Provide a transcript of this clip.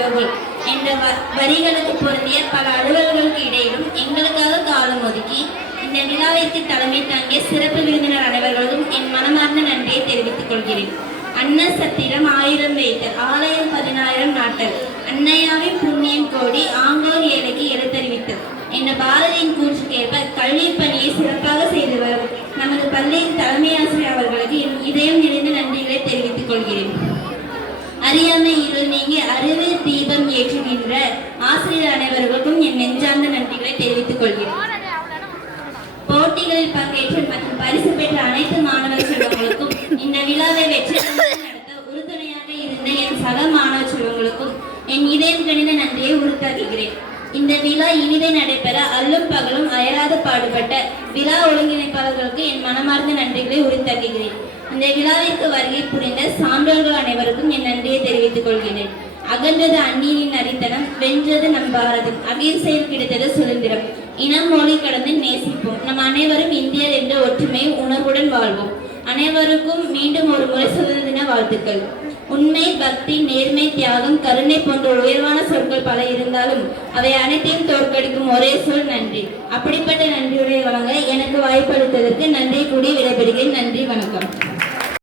உறவுகள் என்ற வரிகளுக்கு பொருந்திய பல அலுவல்களுக்கு இடையிலும் எங்களுக்காக காலம் ஒதுக்கி இந்த விழாவிற்கு தலைமை தாங்கிய சிறப்பு விருந்தினர் அனைவர்களுக்கும் என் மனமார்ந்த நன்றியை தெரிவித்துக் கொள்கிறேன். அன்ன சத்திரம் 1000 வைத்தல், ஆலயம் 10000 நாட்டல், அன்னையாவின் புண்ணியம் கோடி ஆங்கோர் ஏழைக்கு எழுத்தறிவித்தல் என்ற பாரதியின் கூற்றுக்கேற்ப கல்வி பணியை சிறப்பாக செய்து வரும் நமது பள்ளியின் தலைமை ஆசிரியர் அவர்களுக்கு என் இதயம் நிறைந்த நன்றிகளை தெரிவித்துக் கொள்கிறேன். அறியாமை இருள் நீங்கி அறிவு தீபம் ஏற்றுகின்ற ஆசிரியர் அனைவர்களுக்கும் என் நெஞ்சார்ந்த நன்றிகளை தெரிவித்துக் கொள்கிறேன். போட்டிகளில் பங்கேற்று மற்றும் பரிசு பெற்ற அனைத்து மாணவ செல்வங்களுக்கும் இந்த விழாவை வெற்றிகரமாக நடத்த உறுதுணையாக இருந்த என் சக மாணவ செல்வங்களுக்கும் என் இதயம் கணித நன்றியை உறுத்தாக்குகிறேன். இந்த விழா இனிதை நடைபெற அல்லும் பகலும் அயராது பாடுபட்ட விழா ஒருங்கிணைப்பாளர்களுக்கு என் மனமார்ந்த நன்றிகளை உறுத்தாக்குகிறேன். இந்த விழாவிற்கு வருகை புரிந்த சான்றோர்கள் அனைவருக்கும் என் நன்றியை தெரிவித்துக் கொள்கிறேன். அகன்றது அந்நியனின் அரித்தனம், வென்றது நம் பாரதம், அகிம்சையில் கிடைத்தது சுதந்திரம். இனம் மொழி கடந்து நேசிப்போம். நம் அனைவரும் இந்தியர் என்ற ஒற்றுமை உணர்வுடன் வாழ்வோம். அனைவருக்கும் மீண்டும் ஒரு முறை சுதந்திர தின வாழ்த்துக்கள். உண்மை, பக்தி, நேர்மை, தியாகம், கருணை போன்ற உயர்வான சொற்கள் பல இருந்தாலும் அவை அனைத்தையும் தோற்கடிக்கும் ஒரே சொல் நன்றி. அப்படிப்பட்ட நன்றியுடைய வழங்க எனக்கு வாய்ப்பளித்ததற்கு நன்றி கூடி விடைபெறுகிறேன். நன்றி, வணக்கம்.